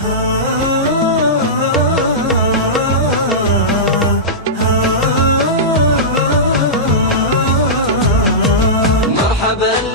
مرحبا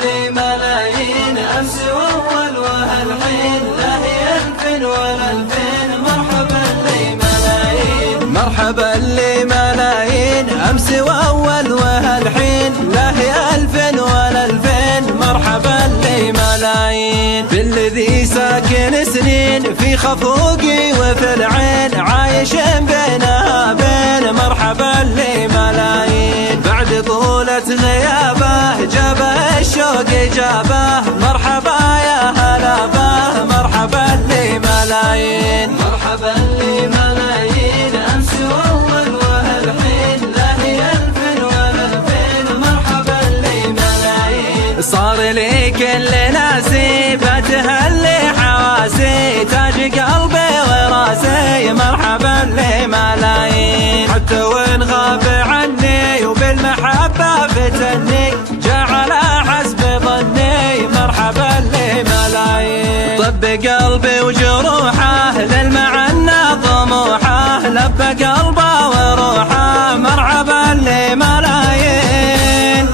لملايين أمس وأول وهالحين، لا هي ألف ولا ألفين. مرحبا لملايين، مرحبا لملايين أمس وأول وهالحين، لا هي ألف ولا ألفين. مرحبا لملايين بالذي ساكن سنين في خفوقي وفي العين، عايش بينها بين. مرحبا لملايين بعد طولة غيابه جابه الشوق جابه. مرحبا يا هلا به، مرحبا لملايين. مرحبا لملايين أمس وأول وهالحين، لا هي ألف ولا ألفين. مرحبا لملايين صار لي كل ناسي بتهلي حواسي، تاج قلبي وراسي. مرحبا لملايين حتى وين غاب عني وبالمحبة فتني، جعل حسب ظني. مرحبا لملايين طب قلبي وجروحه للمعنى طموحه، لبى قلبه وروحه. مرحبا لملايين.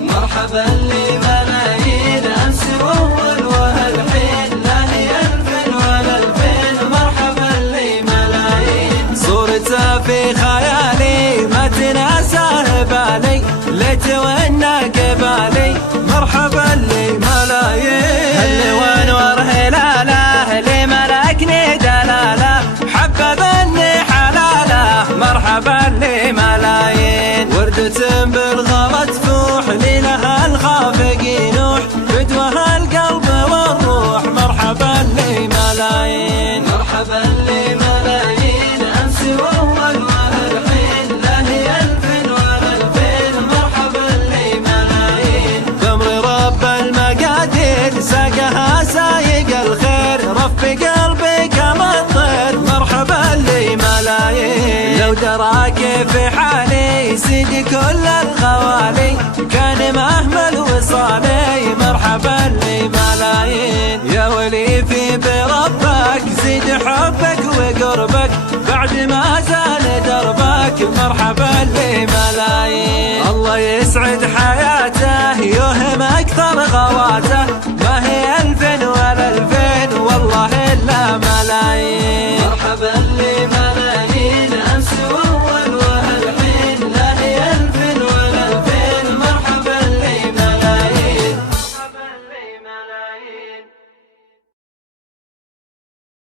مرحبا لملايين أمس وأول وهالحين، لا هي ألف ولا ألفين. مرحبا لملايين صورته في خيالي ما تناساه بالي، ليت وانا قبالي. مرحبا لملايين هل وانور هلاله لملكني دلاله، حبذني حلاله. مرحبا لملايين وردة بالغلا تفوح، ليلها الخافق ينوح، فدوها القلب والروح. مرحبا لملايين. مرحبا لملايين أمس وأول وهالحين، لا هي ألف ولا ألفين. مرحبا لملايين بأمر رب المقادير ساقها سايق الخير، رف قلبي كما الطير. مرحبا لملايين لو درى كيف حالي سيدي كل الخوالي، كان مهمل وصالي. مرحبا لملايين يا ولي في بربك، زيد حبك وقربك بعد ما زال دربك. مرحبا لملايين الله يسعد